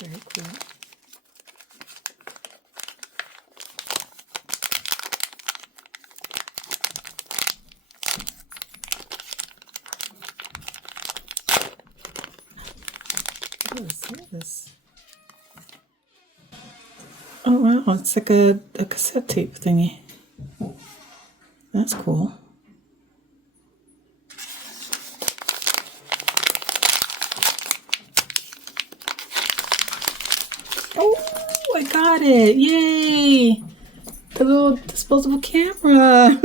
Very cool. What is this? Oh wow, it's like a cassette tape thingy. That's cool. Oh, I got it! Yay! The little disposable camera.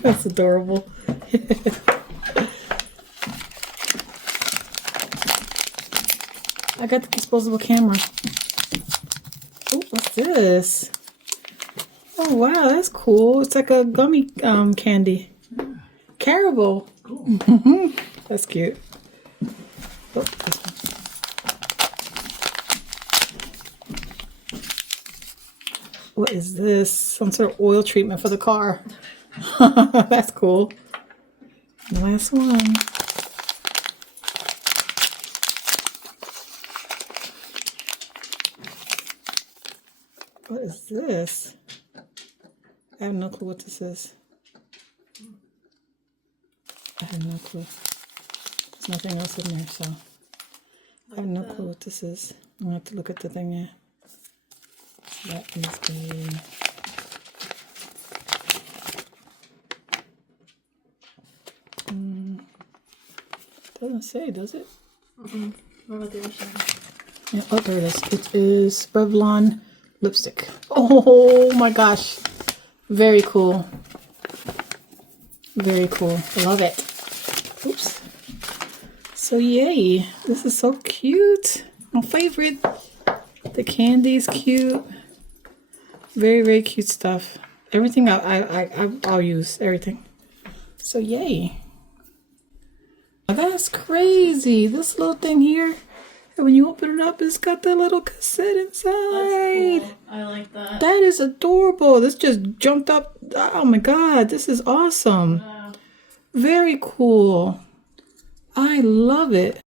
That's adorable. I got the disposable camera. Oh, what's this? Oh wow, that's cool. It's like a gummy candy. Caribou. Cool. That's cute. Oh, this one. What is this? Some sort of oil treatment for the car. That's cool. The last one. What is this? I have no clue what this is. I have no clue. There's nothing else in there, so I have no clue what this is. I'm gonna have to look at the thing now. That is a... doesn't say, does it? What about the other side? Yeah, oh, there it is. It is Revlon lipstick. Oh my gosh. Very cool. Very cool. I love it. Oops. So yay. This is so cute. My favorite. The candy is cute. Very, very cute stuff. Everything I'll use. Everything. So yay. That's crazy. This little thing here. And when you open it up, it's got that little cassette inside. That's cool. I like that. That is adorable. This just jumped up. Oh my god, this is awesome. Very cool. I love it.